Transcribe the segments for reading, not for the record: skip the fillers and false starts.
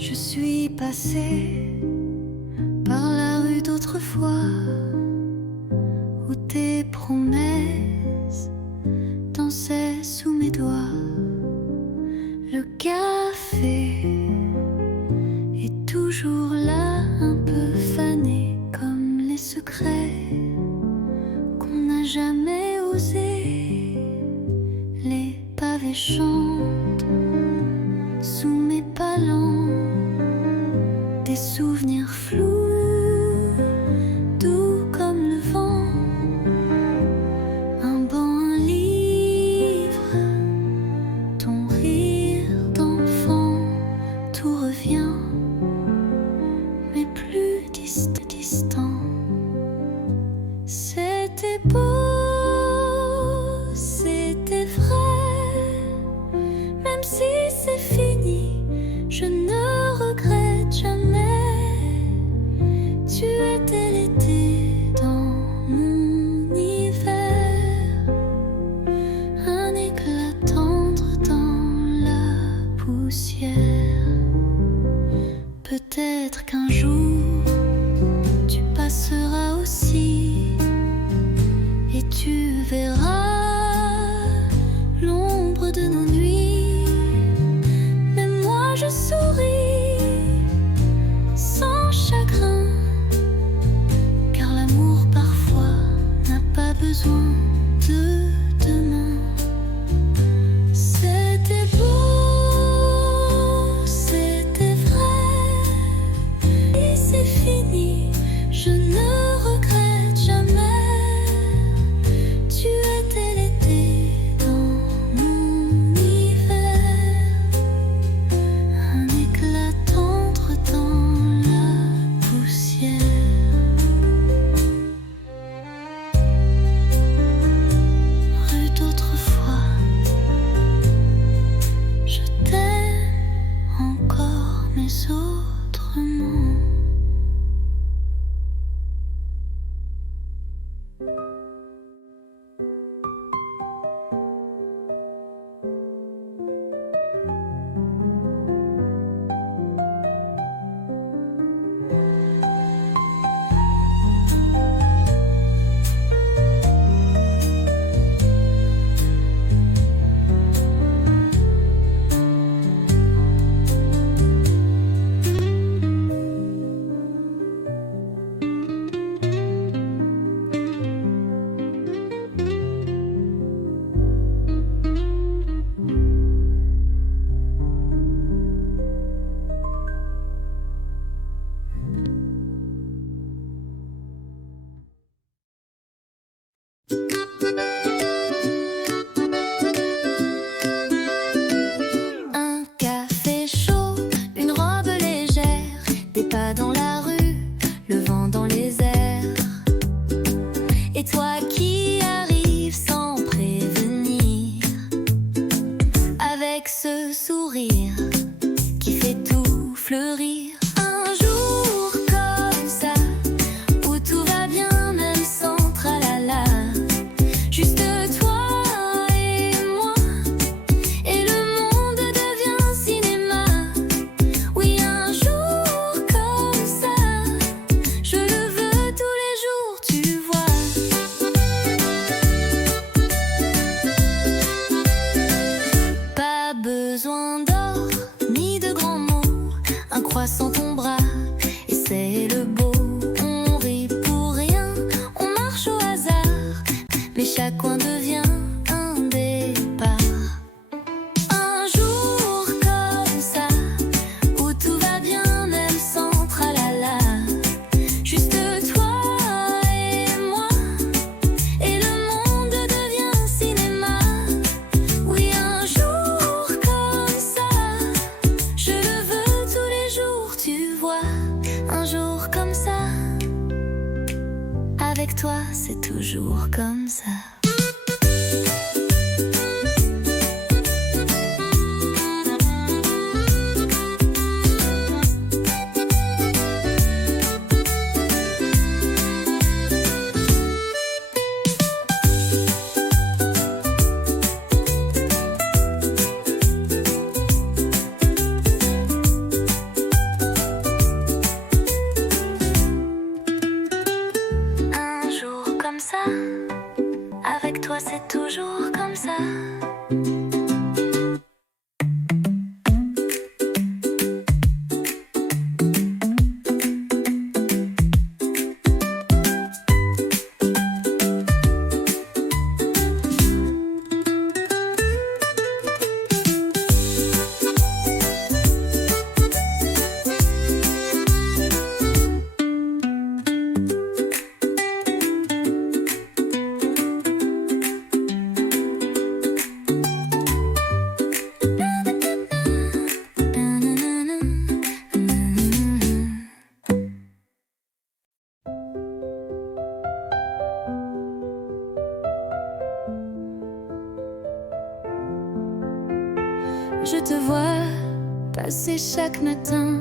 Je suis passée par la rue d'autrefois où tes promesses dansaient sous mes doigts. Le café est toujours là, un peu fané comme les secrets qu'on n'a jamais osé. Les pavés chantent sous mes pas lents, des souvenirs flous, doux comme le vent. Un banc, un livre, ton rire d'enfant, tout revient, mais plus distant. C'était beau, c'était vrai, même si c'est fini, je ne regrette jamais. Tu étais l'été dans mon hiver, un éclat tendre dans la poussière. Peut-être qu'un jour tu passeras aussi et tu verras l'ombre de nos nuits. Mais moi je souris sans chagrin, car l'amour parfois n'a pas besoin de demain. C'était beau, c'était vrai, et c'est fini, je ne regrette jamais. Tu étais l'été dans mon hiver, un éclat tendre dans la poussière. Rue d'autrefois, je t'aime encore, mais autrement. Un café chaud, une robe légère, des pas dans la rue, le vent dans les airs. Et toi qui arrives sans prévenir, avec ce sourire qui fait tout fleurir. Un jour comme ça, où tout va bien même sans tralala, juste toi et moi, et le monde devient cinéma. Oui, un jour comme ça, je le veux tous les jours, tu vois. Pas besoin d'or ni de grands mots, un croissant ton bras et c'est le beau. On rit pour rien, on marche au hasard, mais chaque coin devient un départ. Un jour comme ça, où tout va bien même sans tralala, juste toi et moi, et le monde devient cinéma. Oui, un jour comme ça, je le veux tous les jours, tu vois. Un jour comme ça, avec toi c'est toujours comme ça. toi c'est toujours comme ça. Je te vois passer chaque matin,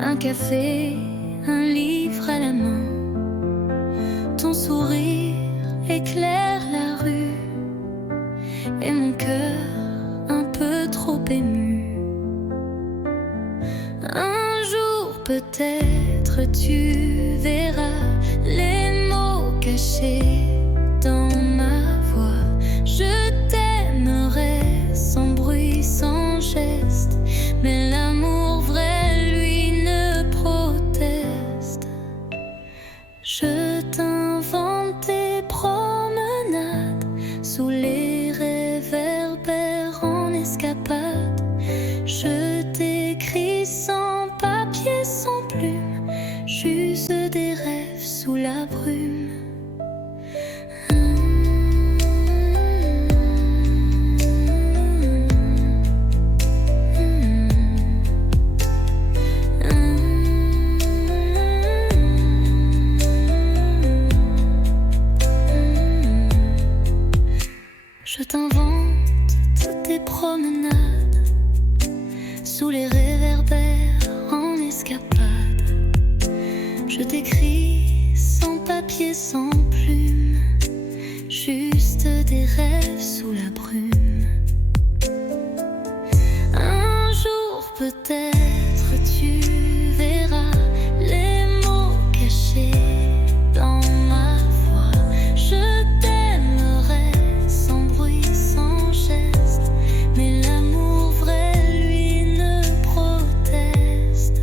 un café, un livre à la main. Ton sourire éclaire la rue et mon cœur un peu trop ému. Un jour peut-être tu verras les mots cachés dans ma voix. Je t'aimerai sans bruit, sans geste, mais l'amour vrai, lui, ne proteste. Je t'invente des promenades sous les réverbères en escapade. Je t'écris sans papier, sans plume, juste des rêves sous la brume. Je t'invente toutes tes promenades sous les réverbères en escapade. Je t'écris sans papier, sans plume, juste des rêves sous la brume. Un jour peut-être tu verras les mots cachés dans ma voix. Je t'aimerai sans bruit, sans geste, mais l'amour vrai, lui, ne proteste.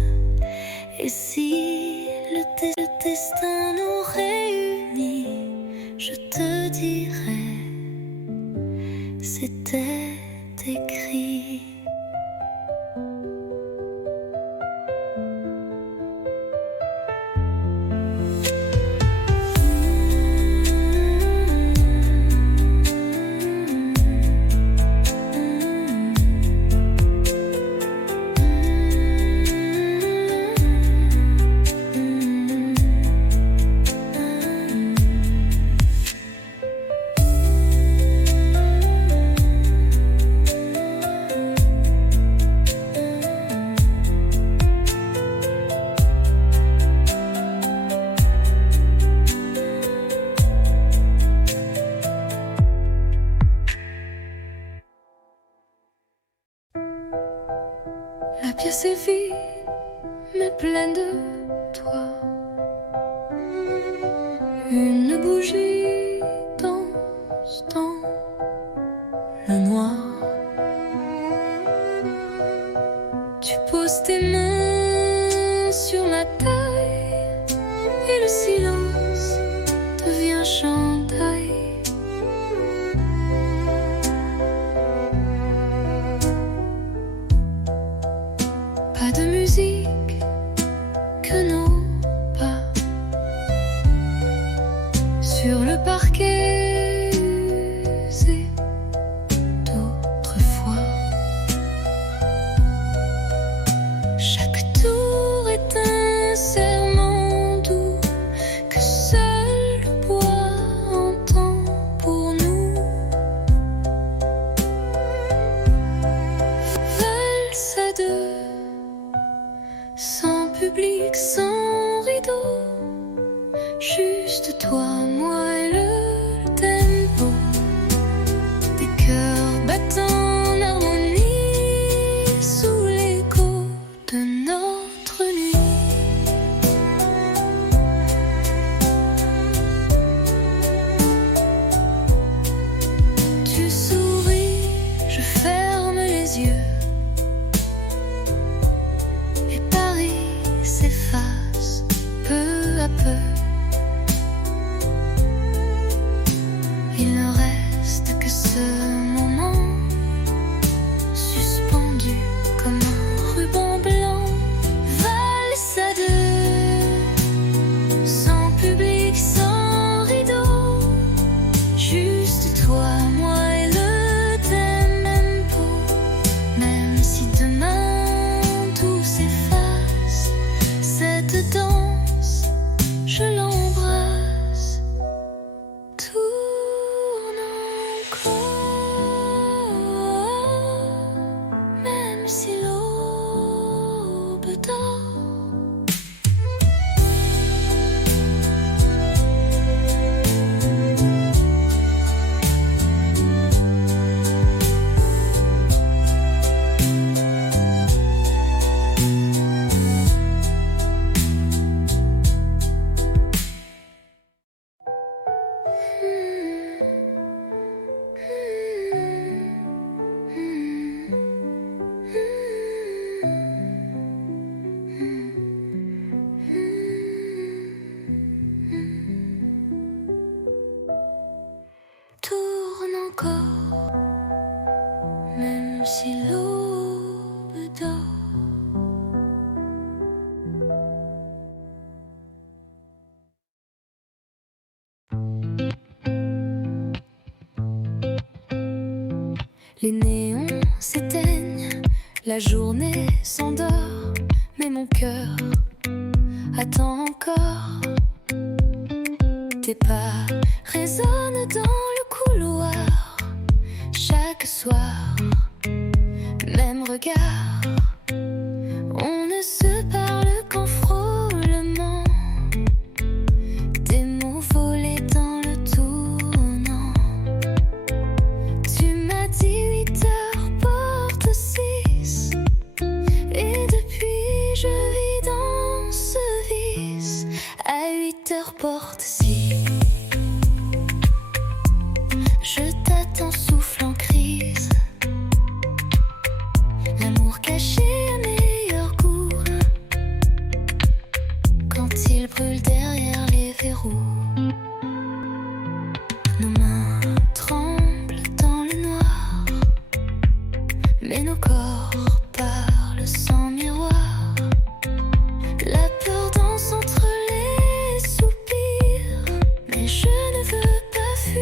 Et si le destin nous réunit, je te dirai, c'était écrit. La pièce est vide, mais pleine de toi. Une bougie danse dans le noir. Tu poses tes mains sur ma taille et le silence devient chandail. Pas de musique que nos pas sur le parquet usé d'autrefois. Chaque tour est un serment doux que seul le bois entend pour nous. Valse à deux, sans public, sans rideau, juste toi, moi et le tempo des cœurs battant en harmonie sous l'écho de notre nuit. Les néons s'éteignent, la journée s'endort, mais mon cœur attend encore. Tes pas résonnent dans le couloir, chaque soir, même regard. On ne se parle qu'en frôlement, des mots volés dans le tournant. Tu m'as dit 8 heures, porte 6, et depuis je vis dans ce vice. À 8 heures, porte 6, je t'attends, souffle en crise. L'amour caché à meilleur goût, quand il brûle derrière les verrous. Nos mains tremblent dans le noir, mais nos corps parlent sans miroir. La peur danse entre les soupirs, mais je ne veux pas fuir.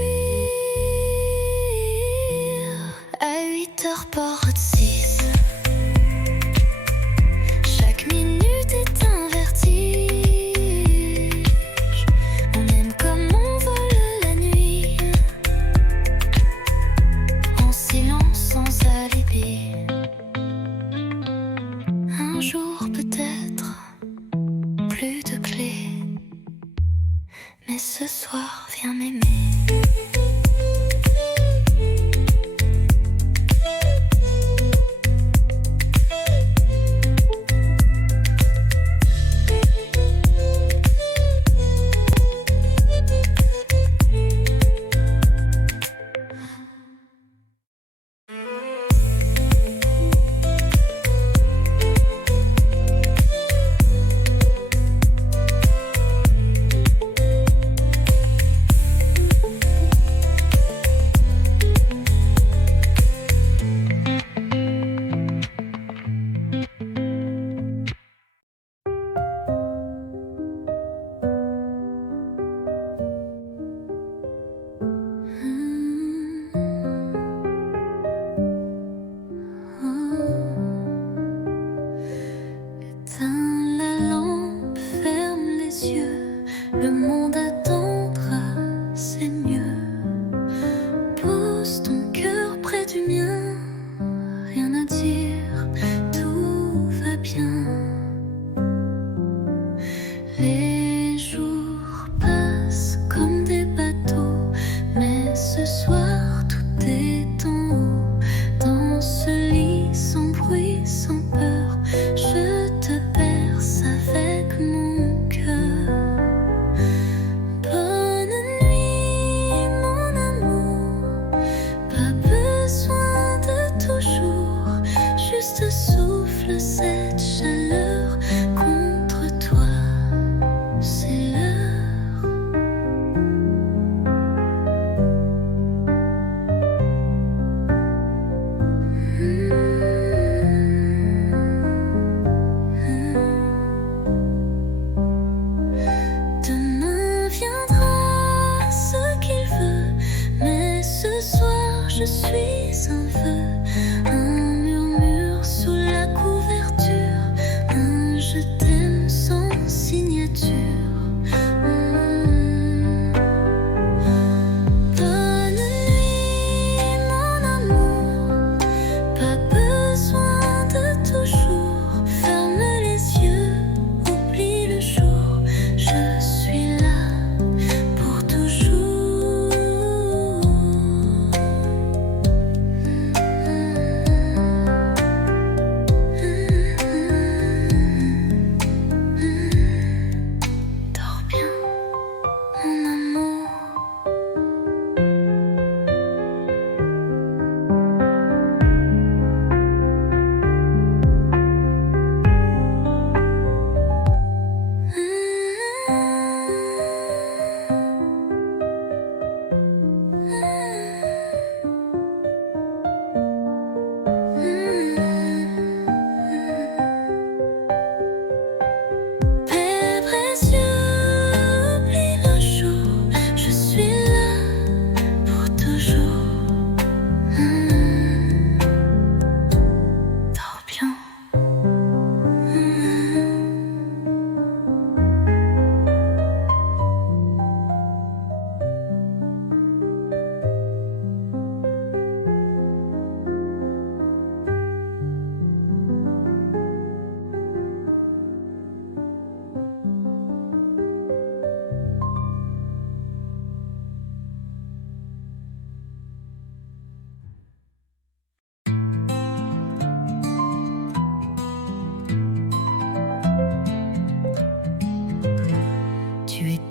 À 8 heures, porte 6, chaque minute est un vertige. On aime comme on vole la nuit, en silence, sans alibi. Un jour peut-être, plus de clés, mais ce soir viens m'aimer. Éteins la lampe, ferme les yeux, le monde attendra, c'est mieux. Pose ton cœur près du mien, rien à dire, tout va bien. Les jours passent comme des bateaux, mais ce soir tout est en haut. Dans ce lit sans bruit, sans peur, je te berce avec mon cœur. Bonne nuit, mon amour, pas besoin de toujours, juste souffle cette chaleur contre toi, c'est l'heure. Demain viendra ce qu'il veut, mais ce soir je suis un vœu. Un murmure sous la couverture, un je t'aime sans signature. Bonne nuit, mon amour, pas besoin de toujours. Ferme les yeux, oublie le jour, je suis là pour toujours.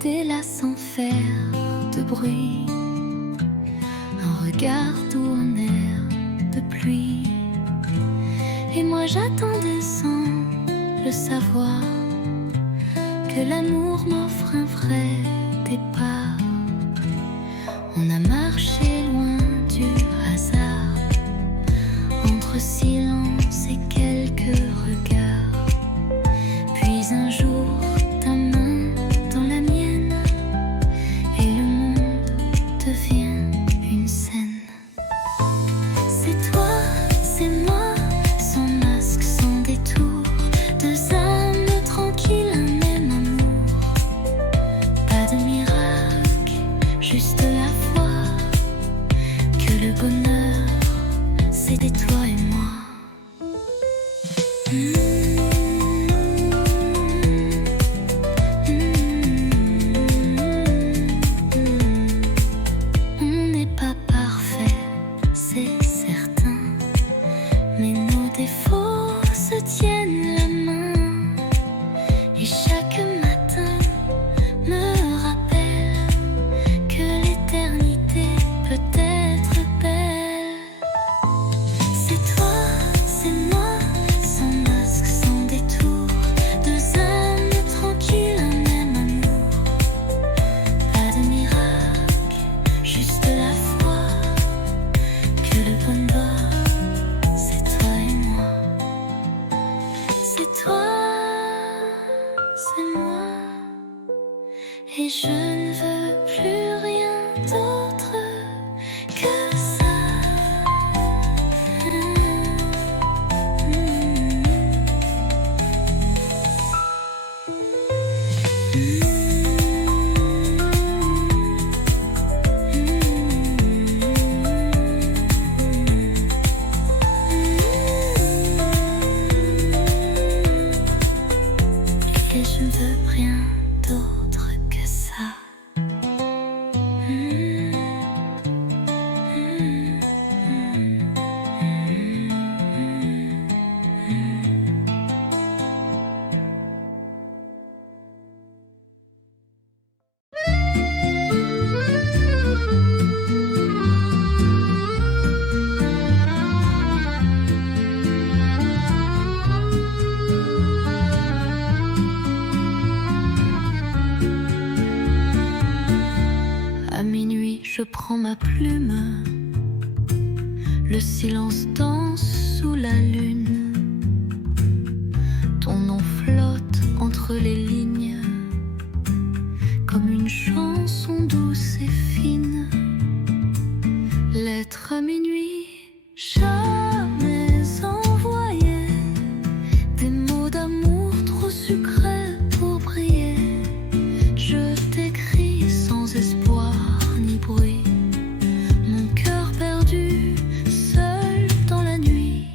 rester là sans faire de bruit, un regard doux, un air de pluie. Et moi j'attendais sans le savoir que l'amour m'offre un vrai départ. On a marché loin du hasard, entre silence et quelques regards. Puis un jour, ta main dans la mienne, et le monde devient une scène. C'est toi, c'est moi, sans masque, sans détour, deux âmes tranquilles, un même amour. Pas de miracle, juste la foi que le bonheur, c'était toi et moi. On n'est pas parfait, c'est certain, mais nos défauts se tiennent la main. Et chaque matin me rappelle que l'éternité peut être belle. C'est toi, c'est moi, sans masque, sans détour, deux âmes tranquilles, un même amour. Pas de miracle, juste la foi que le bonheur, c'est toi et moi. C'est toi, c'est moi, et je ne veux plus rien d'autre que ça. Et je ne veux rien d'autre que ça. À minuit, je prends ma plume. Le silence danse sous la lune. Ton nom flotte entre les lignes, comme une chanson douce et fine. Lettre à minuit, jamais envoyée. Des mots d'amour trop sucrés pour briller. Je t'écris sans espoir ni bruit, mon cœur perdu, seul dans la nuit.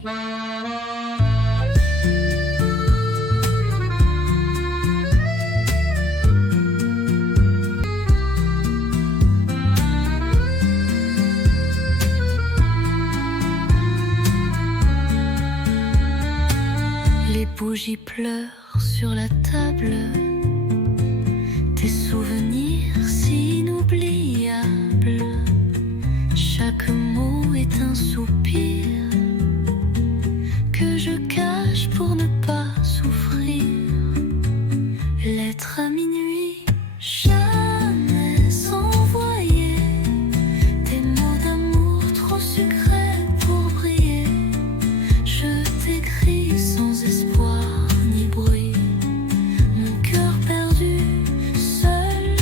Les bougies pleurent sur la table, tes souvenirs si inoubliables. Chaque mot est un soupir que je cache pour ne pas souffrir. Lettre à minuit, jamais envoyée. Des mots d'amour trop sucrés pour briller. Je t'écris sans espoir ni bruit, mon cœur perdu, seul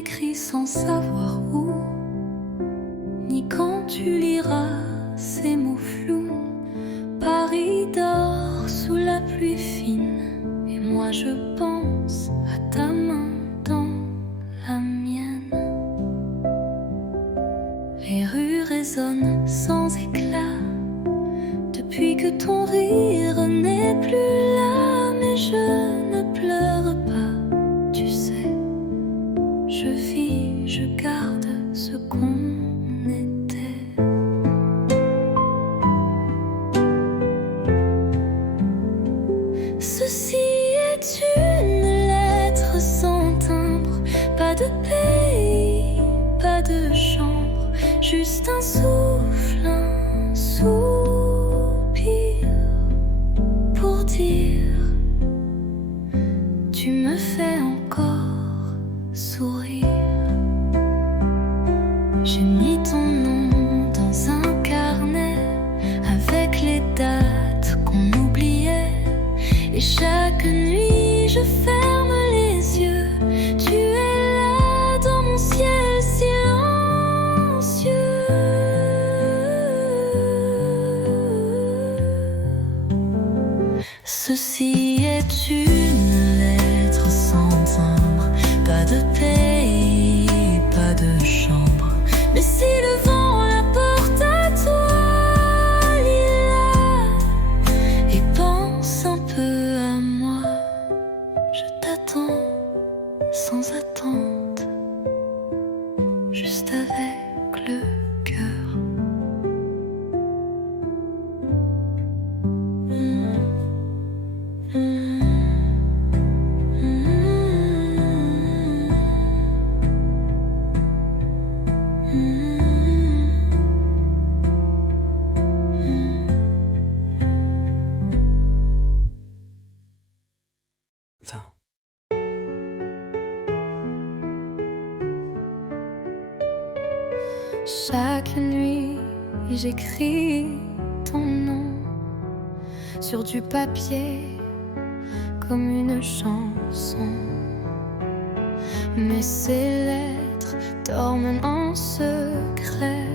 écrit sans savoir où, ni quand tu liras ces mots flous. Paris dort sous la pluie fine, et moi je pense à ta main dans la mienne. Les rues résonnent sans éclat depuis que ton rire n'est plus là, mais je ne pleure pas, tu sais. Je vis, je garde ce qu'on était. Ceci est une lettre sans timbre, pas de pays, pas de chambre, juste un souffle, un soupir pour dire tu me fais encore sourire. J'ai mis ton nom dans un carnet avec les dates qu'on oubliait, et chaque nuit je ferme les yeux. Tu es là dans mon ciel silencieux. Ceci est une lettre sans timbre, pas de pays, pas de chambre. Mais si le vent la porte à toi, Lila, et pense un peu à moi, je t'attends sans attente, juste avec le cœur. Chaque nuit, j'écris ton nom sur du papier comme une chanson. Mais ces lettres dorment en secret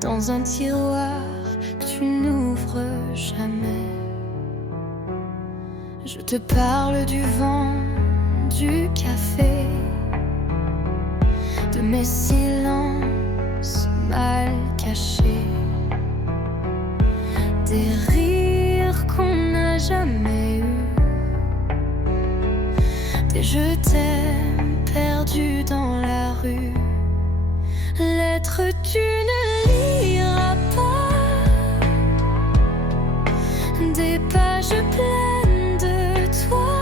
dans un tiroir que tu n'ouvres jamais. Je te parle du vent, du café, de mes silences mal cachés, des rires qu'on n'a jamais eus, des je t'aime perdus dans la rue. Lettres tu ne liras pas, des pages pleines de toi,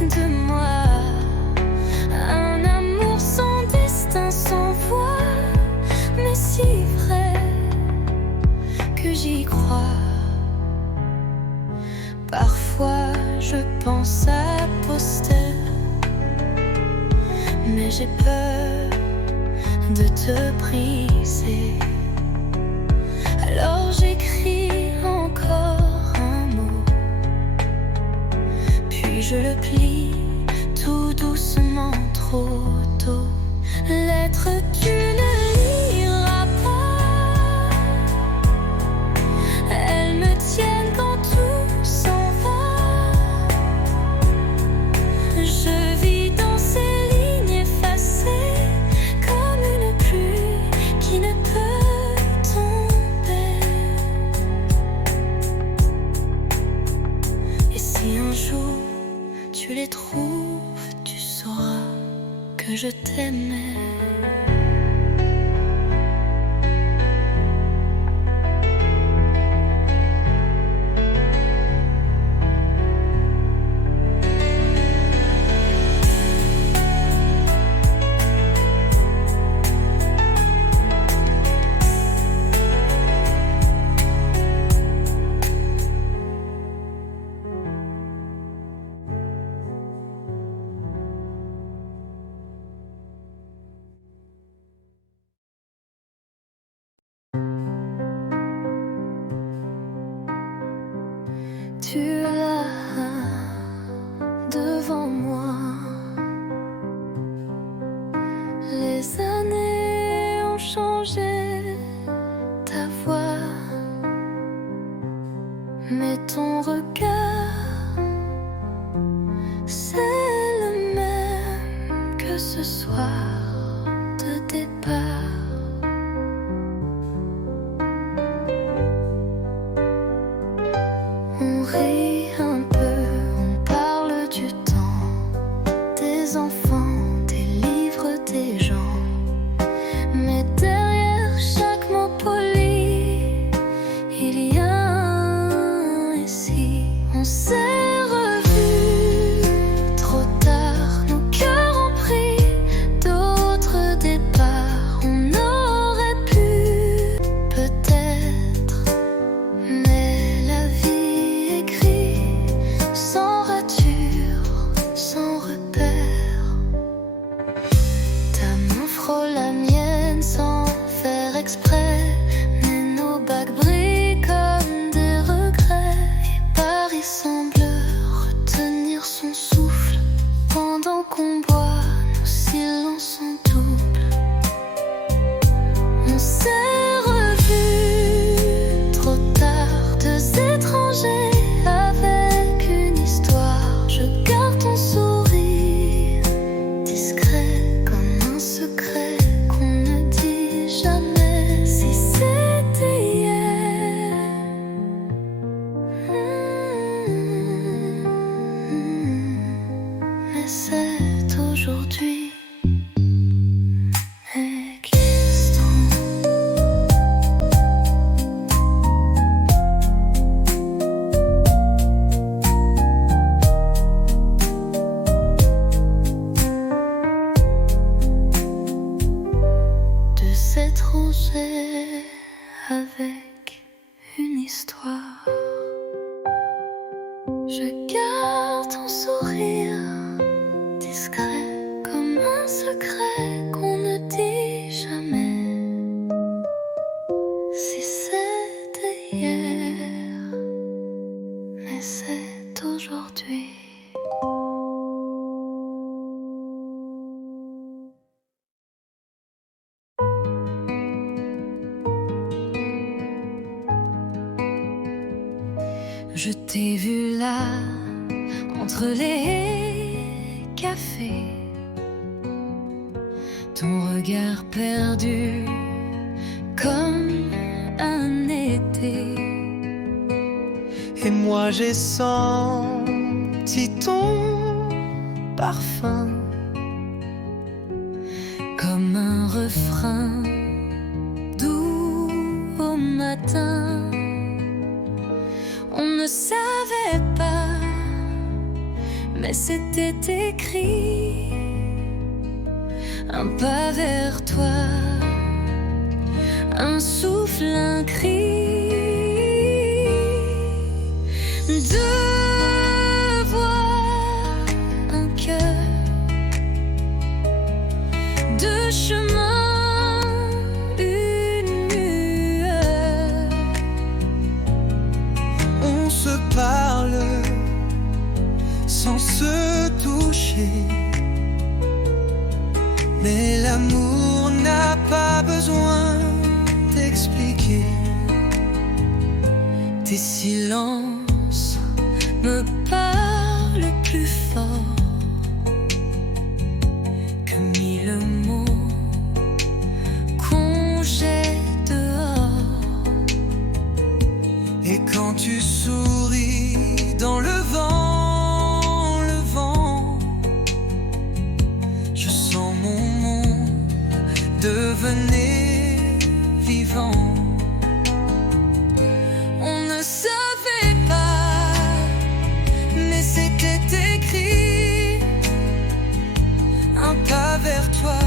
de moi, un amour sans destin, sans voix, mais si vrai que j'y crois. Parfois je pense à poster, mais j'ai peur de te briser. Alors j'écris encore un mot, puis je le plie tout doucement, trop tôt. Lettre tu ne liras pas, elles me tiennent quand tout s'en va. Je vis dans ces lignes effacées comme une pluie qui ne peut tomber. Et si un jour tu les trouves, tu sauras que je t'aimais. exprès, mais nos bagues brillent comme des regrets. Et Paris semble retenir son souffle pendant qu'on boit, nos silences en double. On s'est revus trop tard, deux étrangers avec une histoire. Je garde ton sourire discret comme un secret qu'on ne dit jamais. Si c'était hier, mais c'est aujourd'hui. Étranger avec une histoire. Je garde ton sourire discret comme un secret qu'on ne dit jamais. Si c'était hier, mais c'est aujourd'hui. Je t'ai vu là, entre les cafés, ton regard perdu comme un été. Et moi j'ai senti ton parfum comme un refrain doux au matin. On ne savait pas, mais c'était écrit. Un pas vers toi, un souffle, un cri. Deux voix, un cœur, deux chemins, une lueur. On se parle sans se toucher, mais l'amour n'a pas besoin d'expliquer. Tes silences me parlent plus fort que mille mots qu'on jette dehors. Et quand tu souris dans le vent, je sens mon monde devenir vivant. On ne savait pas, mais c'était écrit. Un pas vers toi,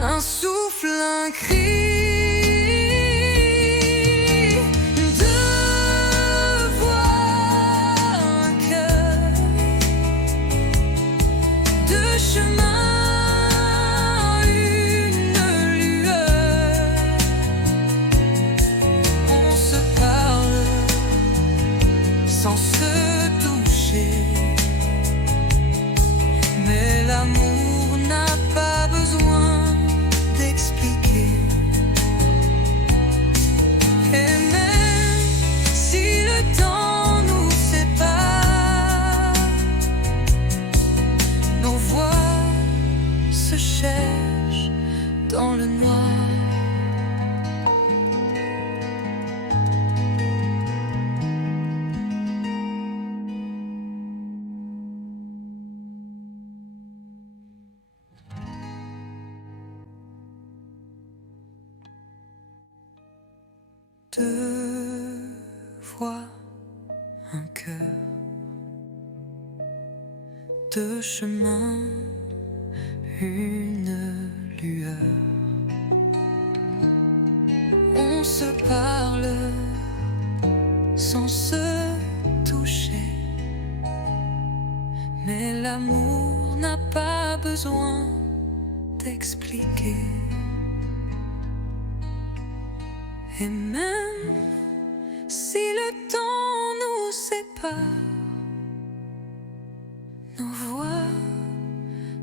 Un souffle, un cri. Deux voix, un cœur, deux chemins, une lueur. on se parle sans se toucher, mais l'amour n'a pas besoin d'expliquer. Et même si le temps nous sépare, nos voix se cherchent dans le noir. Deux voix, un cœur, deux chemins, une lueur. On se parle sans se toucher, mais l'amour n'a pas besoin d'expliquer. Et même si le temps nous sépare, nos voix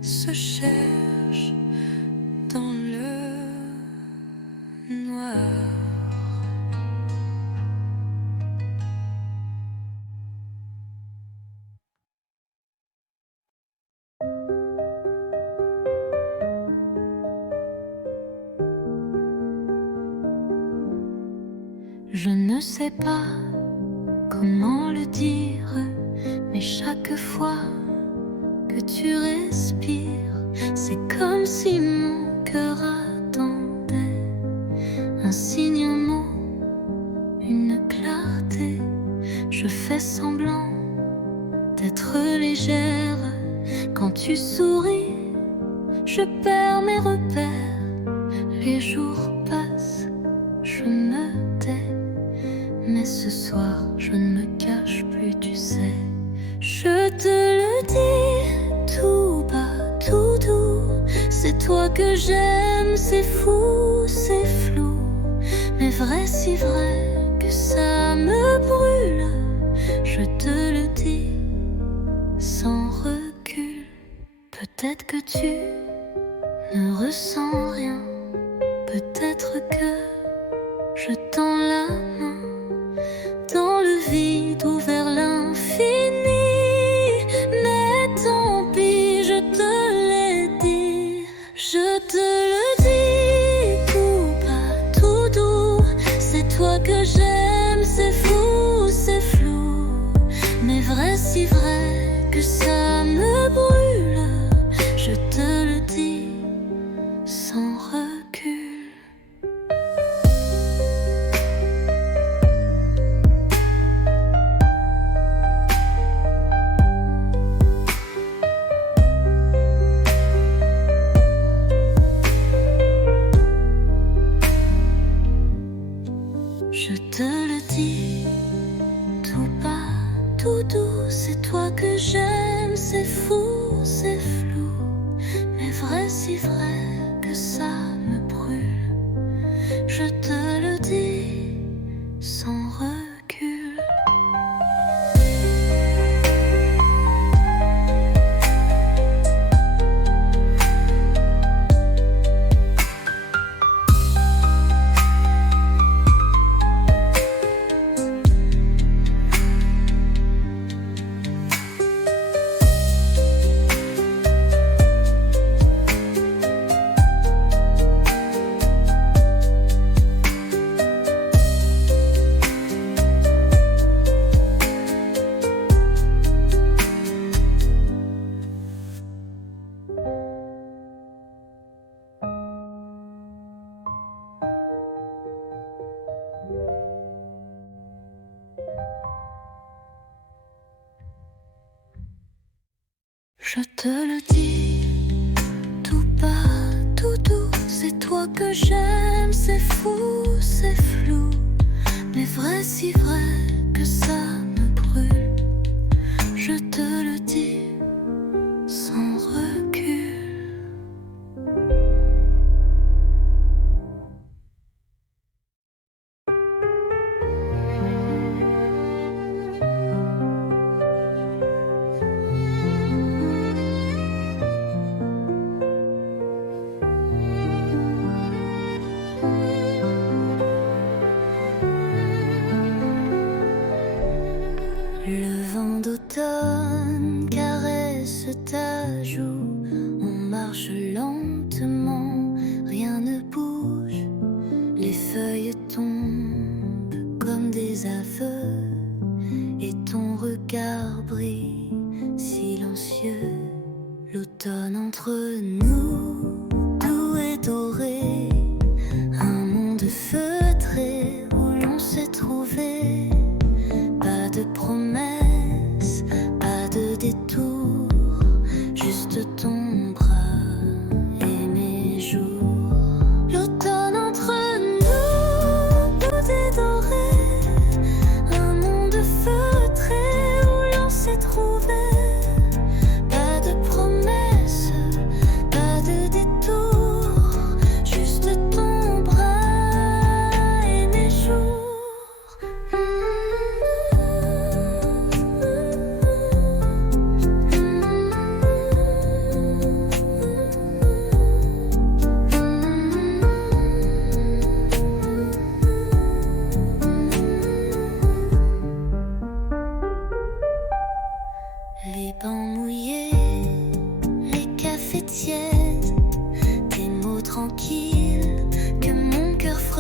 se cherchent dans le noir. Je ne sais pas comment le dire, mais chaque fois que tu respires, c'est comme si mon cœur attendait un signe, un mot, une clarté. Je fais semblant d'être légère. Quand tu souris, je perds mes repères. Les jours passent, je me tais. Mais ce soir, je ne me cache plus, tu sais. Je te le dis tout bas, tout doux. C'est toi que j'aime, c'est fou, c'est flou. Mais vrai, si vrai que ça me brûle. Je te le dis sans recul. Peut-être que tu ne ressens rien. Peut-être que je tends la main dans le vide ou vers l'infini. Mais tant pis, je te l'ai dit. Je te le dis tout bas, tout doux. C'est toi que j'aime, c'est fou, c'est flou. Mais vrai, si vrai que ça me brûle. Je te le dis sans recul. Je te le dis tout bas, tout doux. C'est toi que j'aime, c'est fou, c'est flou. Mais vrai, si vrai que ça me brûle. Je te le dis sans recul. Je te le dis tout bas, tout doux. C'est toi que j'aime, c'est fou, c'est flou. Mais vrai, si vrai que ça me brûle. Je te le dis sans recul.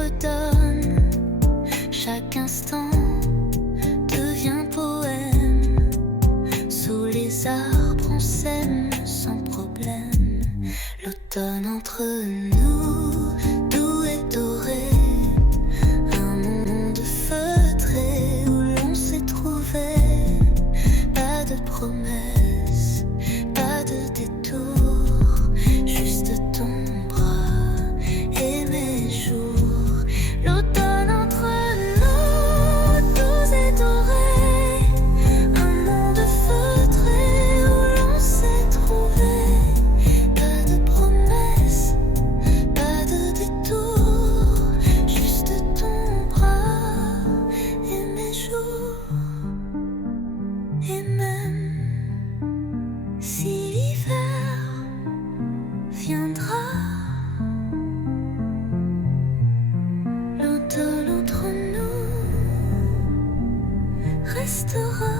redonne. Chaque instant devient poème. Sous les arbres on s'aime sans problème. L'automne entre nous, doux et doré. Un monde feutré où l'on s'est trouvé. Pas de promesses, pas de détour. Juste ton bras et mes jours. L'automne entre nous, doux et doré. Un monde feutré où l'on s'est trouvé. Pas de promesses, pas de détour. Juste ton bras et mes jours. Et même si l'hiver viendra, l'automne entre nous restera.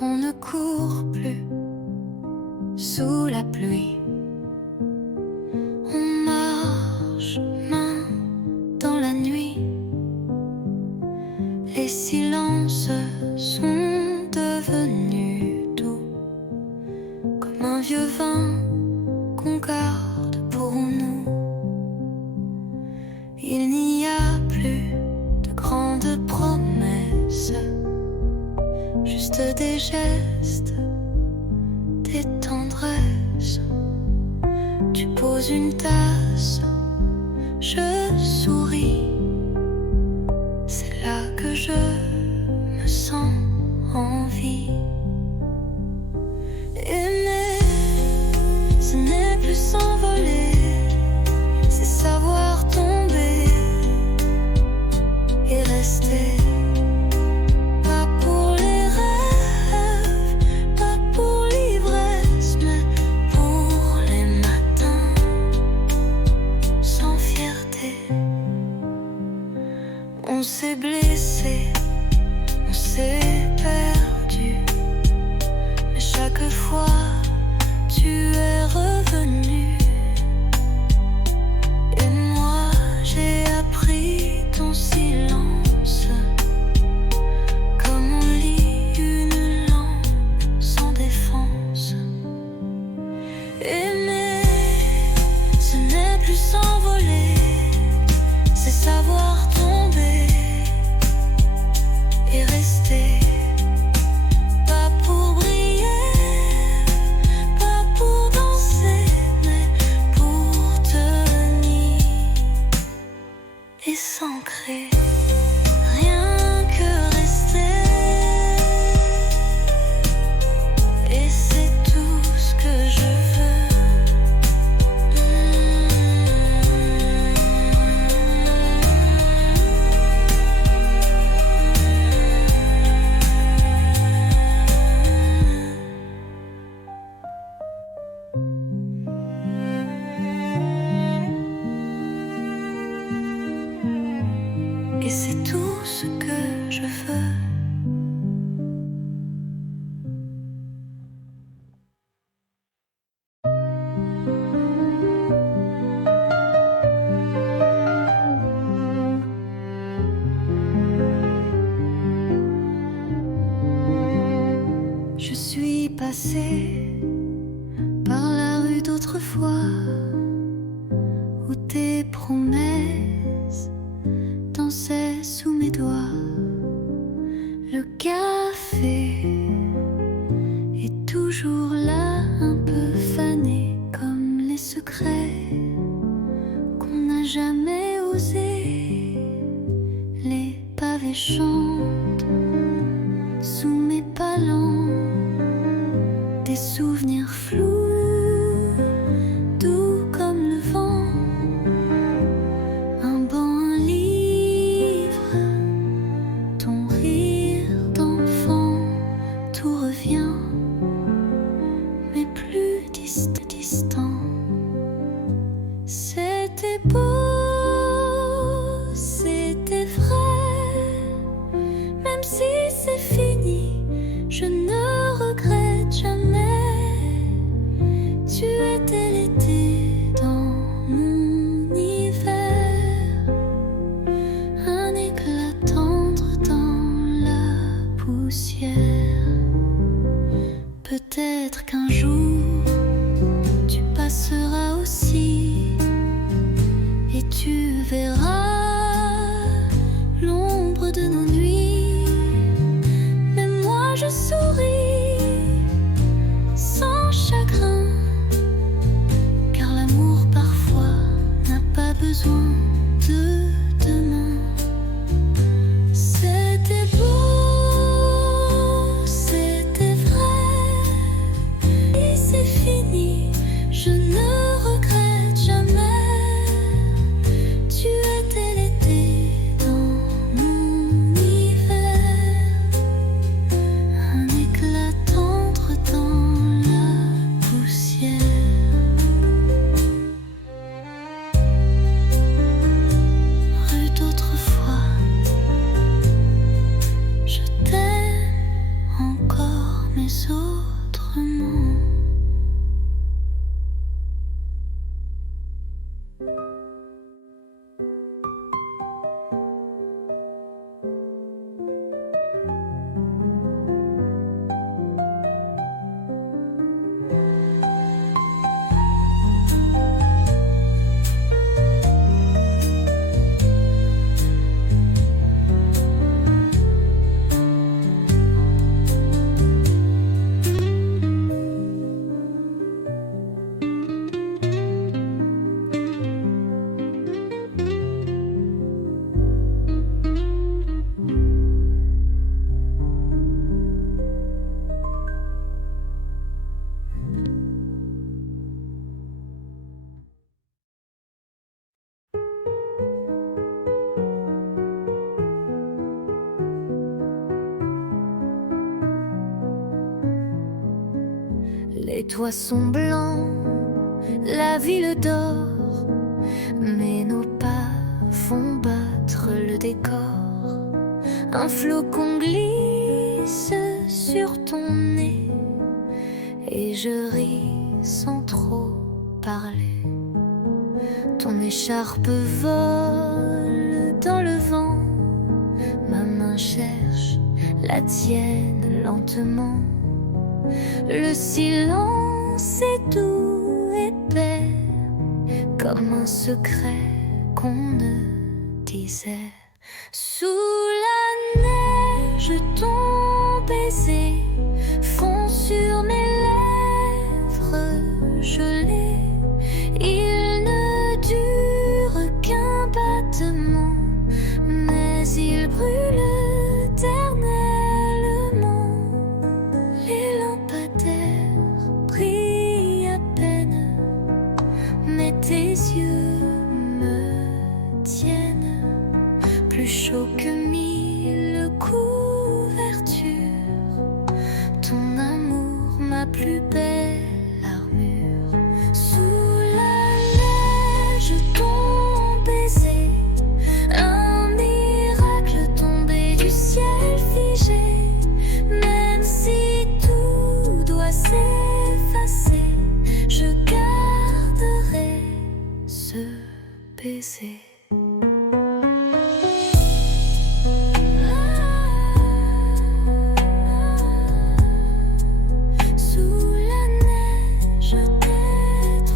On ne court plus sous la pluie. On marche main dans la nuit. Les silences sont devenus doux, comme un vieux vin qu'on garde pour nous. Il n'y a plus de grandes promesses, juste des gestes, des tendresses. Tu poses une tasse, je souris. C'est là que je me sens en vie. Aimer, ce n'est plus s'envoler, c'est savoir tomber et rester. On s'est blessé, on s'est perdu, mais chaque fois tu es revenu. Et moi j'ai appris ton silence, comme on lit une langue sans défense. Aimer, ce n'est plus s'envoler, c'est savoir tomber et rester. Pas pour briller, pas pour danser, mais pour tenir et s'ancrer. Rien que rester, et c'est tout ce que je veux. d'autrefois, où tes promesses dansaient sous mes doigts. Le café est toujours là, un peu fané, comme les secrets qu'on n'a jamais osé. Les pavés chantent sous mes pas lents, des souvenirs flous, doux comme le vent. Un banc, un livre, ton rire d'enfant, tout revient, mais plus distant. C'était beau, c'était vrai, même si c'est fini, je ne regrette jamais. Tu étais l'été dans mon hiver, un éclat tendre dans la poussière. Peut-être qu'un jour tu passeras aussi et tu verras l'ombre de nos nuits. Mais moi je souris sans chagrin, car l'amour parfois n'a pas besoin de demain. C'était beau, c'était vrai, et c'est fini, je ne regrette jamais. Tu étais l'été dans mon hiver, un éclat tendre dans la poussière. Rue d'autrefois, je t'aime encore, mais autrement. Les toits sont blancs, la ville dort, mais nos pas font battre le décor. Un flocon glisse sur ton nez et je ris sans trop parler. Ton écharpe vole dans le vent, ma main cherche la tienne lentement. Le silence est doux, épais, comme un secret qu'on ne disait. Sous la neige, ton baiser fond sur mes lèvres gelées. Il ne dure qu'un battement, mais il brûle éternellement. Les lampadaires brillent à peine, mais tes yeux me tiennent plus chaud que 1000 couvertures. Ton amour, ma plus belle armure. Sous la neige, ton baiser, un miracle tombé du ciel figé. Même si tout doit s'effacer, je garderai ce baiser. Sous la neige, tes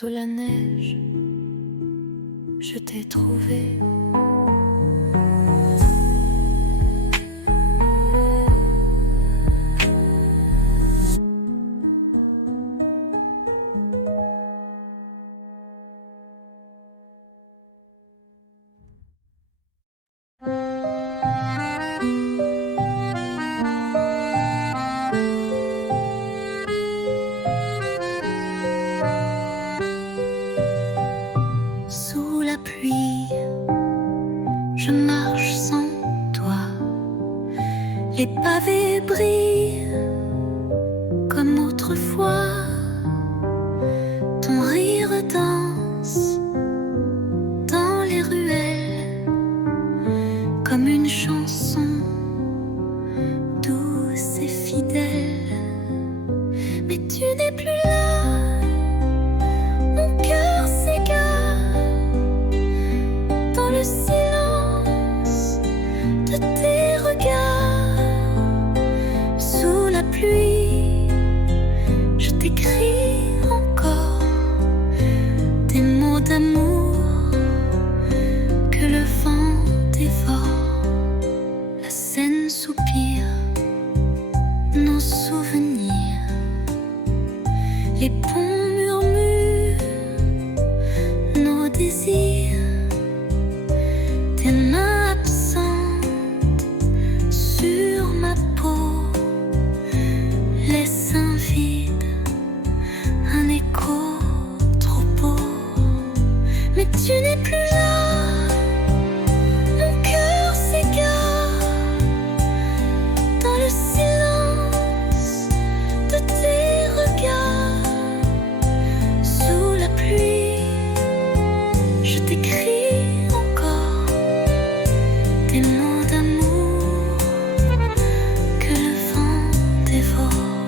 Sous la neige, je t'ai trouvé. Sous la pluie, je marche sans toi. Les pavés brillent comme autrefois. Ton rire danse dans les ruelles comme une chanson douce et fidèle. Mais tu n'es plus là, mon cœur s'égare dans le silence de tes regards. Sous la pluie, je t'écris encore des mots d'amour que le vent dévore. La Seine soupire nos souvenirs, les ponts murmurent nos désirs. Tes mains absentes sur ma peau laissent un vide, un écho trop beau. Mais tu n'es plus là, mon cœur s'égare dans le silence de tes regards. Sous la pluie, je t'écris encore des mots d'amour que le vent dévore.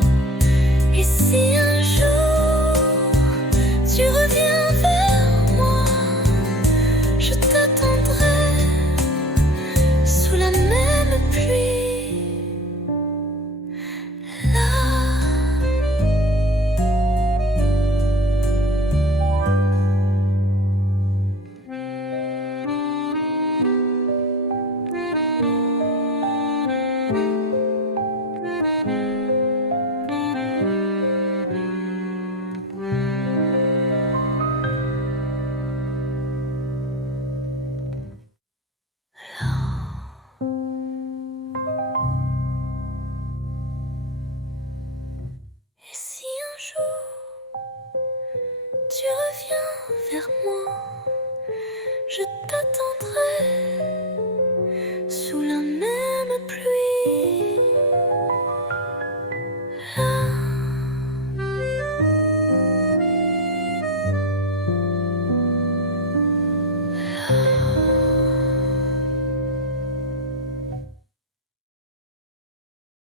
Et si un jour tu reviens vers moi, je t'attendrai sous la même pluie. Là, et si un jour tu reviens vers moi, je t'attendrai sous la même pluie.